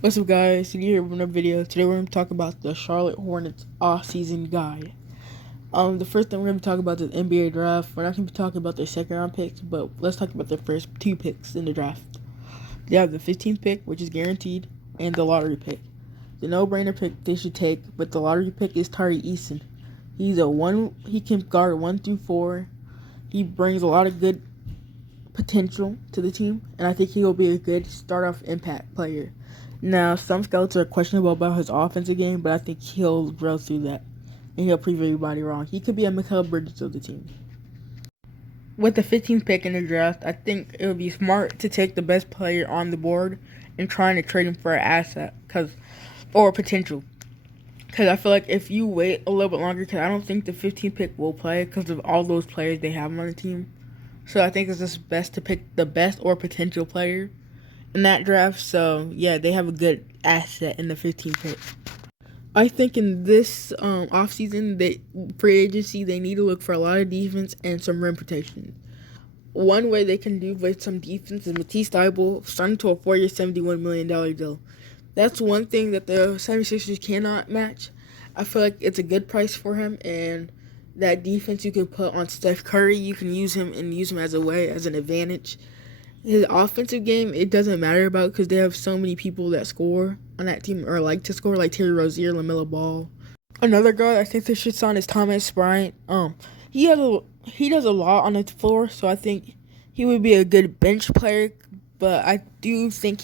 What's up, guys? Today here with another video. Today we're going to talk about the Charlotte Hornets off-season guide. The first thing we're going to talk about is the NBA draft. We're not going to be talking about their second-round picks, but let's talk about their first two picks in the draft. They have the 15th pick, which is guaranteed, and the lottery pick. The no-brainer pick they should take, but the lottery pick is Tari Eason. He can guard 1 through 4. He brings a lot of good potential to the team, and I think he will be a good start-off impact player. Now, some scouts are questionable about his offensive game, but I think he'll grow through that, and he'll prove everybody wrong. He could be a Mikal Bridges of the team. With the 15th pick in the draft, I think it would be smart to take the best player on the board and trying to trade him for an asset, or potential. Because I feel like if you wait a little bit longer, because I don't think the 15th pick will play because of all those players they have on the team. So I think it's just best to pick the best or potential player in that draft. So yeah, they have a good asset in the 15th pick. I think in this offseason, free agency, they need to look for a lot of defense and some rim protection. One way they can do with some defense is Matisse Thybulle signed to a 4-year, $71 million deal. That's one thing that the 76ers cannot match. I feel like it's a good price for him, and that defense you can put on Steph Curry, you can use him as an advantage. His offensive game, it doesn't matter about because they have so many people that score on that team or like to score, like Terry Rozier, LaMelo Ball. Another guy I think they should sign is Thomas Bryant. He does a lot on the floor, so I think he would be a good bench player. But I think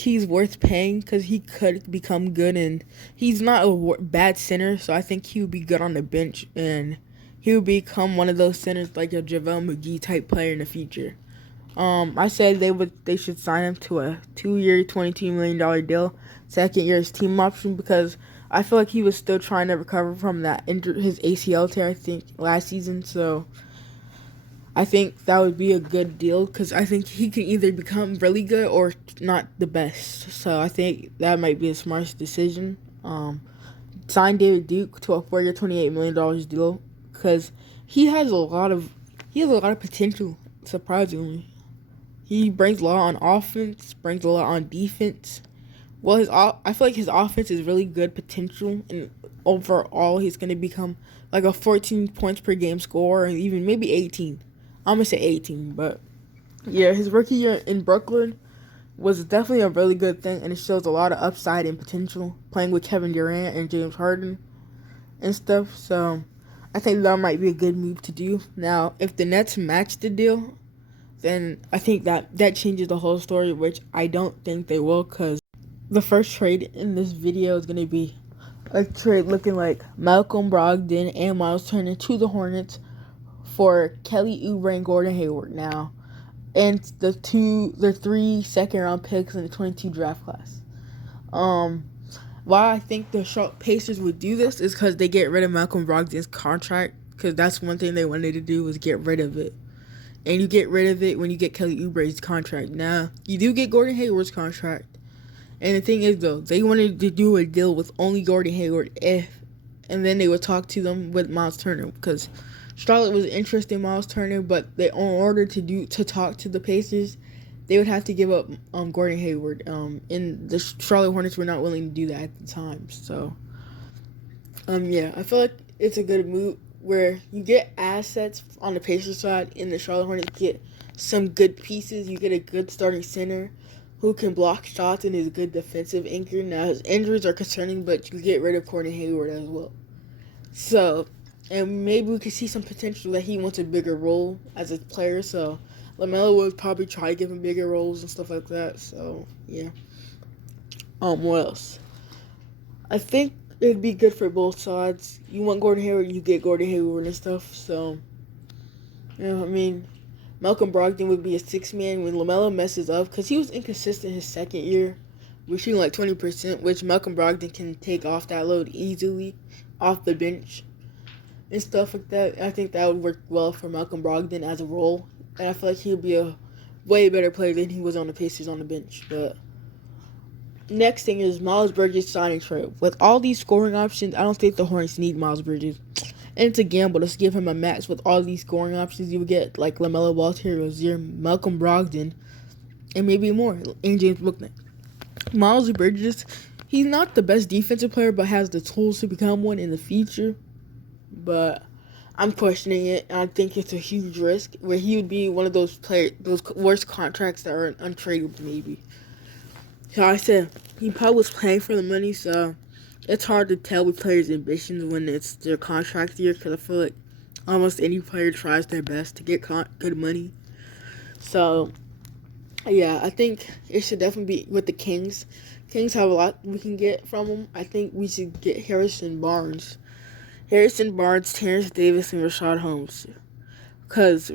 he's worth paying because he could become good, and he's not a bad center, so I think he would be good on the bench, and he would become one of those centers like a JaVale McGee type player in the future. I said they should sign him to a 2-year, $22 million deal. Second year is team option because I feel like he was still trying to recover from his ACL tear, I think, last season. So I think that would be a good deal because I think he can either become really good or not the best. So I think that might be the smartest decision. Sign David Duke to a 4-year, $28 million deal because he has a lot of potential. Surprisingly, he brings a lot on offense, brings a lot on defense. Well, I feel like his offense is really good potential, and overall, he's going to become like a 14 points per game scorer, and even maybe 18. I'm going to say 18, but yeah, his rookie year in Brooklyn was definitely a really good thing, and it shows a lot of upside and potential playing with Kevin Durant and James Harden and stuff. So I think that might be a good move to do. Now, if the Nets match the deal, then I think that changes the whole story, which I don't think they will, because the first trade in this video is going to be a trade looking like Malcolm Brogdon and Miles Turner to the Hornets for Kelly Oubre and Gordon Hayward now, and the 3 second-round picks in the 22 draft class. Why I think the Pacers would do this is because they get rid of Malcolm Brogdon's contract, because that's one thing they wanted to do was get rid of it. And you get rid of it when you get Kelly Oubre's contract. Now, you do get Gordon Hayward's contract. And the thing is, though, they wanted to do a deal with only Gordon Hayward and then they would talk to them with Miles Turner, because Charlotte was interested in Miles Turner, but in order to talk to the Pacers, they would have to give up Gordon Hayward. And the Charlotte Hornets were not willing to do that at the time. So, yeah, I feel like it's a good move where you get assets on the Pacers side, and the Charlotte Hornets get some good pieces. You get a good starting center who can block shots and is a good defensive anchor. Now, his injuries are concerning, but you get rid of Gordon Hayward as well. So, and maybe we could see some potential that he wants a bigger role as a player. So, LaMelo would probably try to give him bigger roles and stuff like that. So, yeah. What else? I think it'd be good for both sides. You want Gordon Hayward, you get Gordon Hayward and stuff. So, Malcolm Brogdon would be a 6-man when LaMelo messes up, because he was inconsistent his second year. We're shooting like 20%, which Malcolm Brogdon can take off that load easily off the bench and stuff like that. I think that would work well for Malcolm Brogdon as a role, and I feel like he would be a way better player than he was on the Pacers on the bench. But next thing is Miles Bridges signing trade. With all these scoring options, I don't think the Hornets need Miles Bridges. And it's a gamble to give him a max with all these scoring options. You would get like LaMelo Ball, Terry Rozier, Malcolm Brogdon, and maybe more, and James Bouknight. Miles Burgess, he's not the best defensive player, but has the tools to become one in the future. But I'm questioning it. I think it's a huge risk where he would be one of those worst contracts that are untradeable, maybe. So I said he probably was playing for the money, so it's hard to tell with players' ambitions when it's their contract year, because I feel like almost any player tries their best to get good money. So, yeah, I think it should definitely be with the Kings. Kings have a lot we can get from them. I think we should get Harrison Barnes, Terrence Davis, and Rashad Holmes. Because,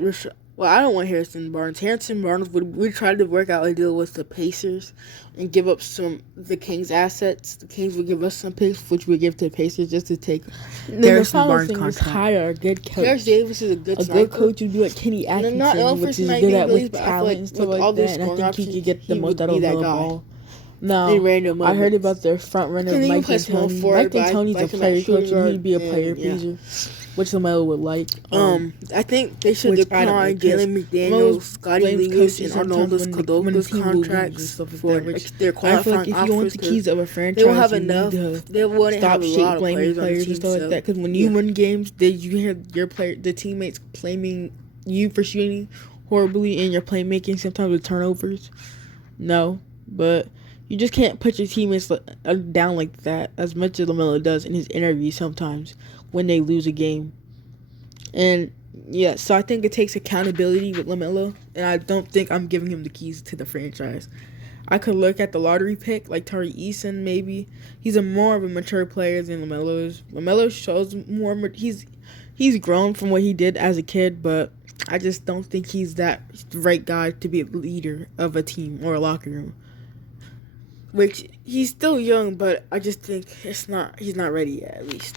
I don't want Harrison Barnes. Harrison Barnes would try to work out a deal with the Pacers and give up the Kings assets. The Kings would give us some picks, which we give to the Pacers just to take Harrison Barnes' contract. Hire a good coach. Terrence Davis is a good coach would be like Kenny Atkinson, which is good at with talent and stuff like that. And I think he could get the most out of the ball. Now, I heard about their front runner, Mike D'Antoni. Mike D'Antoni's a player coach, and he'd be a player pleaser, which LaMelo would like. I think they should decline Jalen McDaniels, Scotty Lewis, and Arnoldo's contracts for their qualifying offers. I feel like if you want the keys of a franchise, they will have enough. They wouldn't stop blaming players and stuff like that. Because when you win games, you hear the teammates blaming you for shooting horribly and your playmaking, sometimes with turnovers. No, but you just can't put your teammates down like that, as much as LaMelo does in his interviews sometimes when they lose a game. And yeah, so I think it takes accountability with LaMelo, and I don't think I'm giving him the keys to the franchise. I could look at the lottery pick, like Tari Eason, maybe. He's more of a mature player than LaMelo is. LaMelo shows more. He's grown from what he did as a kid, but I just don't think he's that right guy to be a leader of a team or a locker room. Which, he's still young, but I just think he's not ready yet, at least.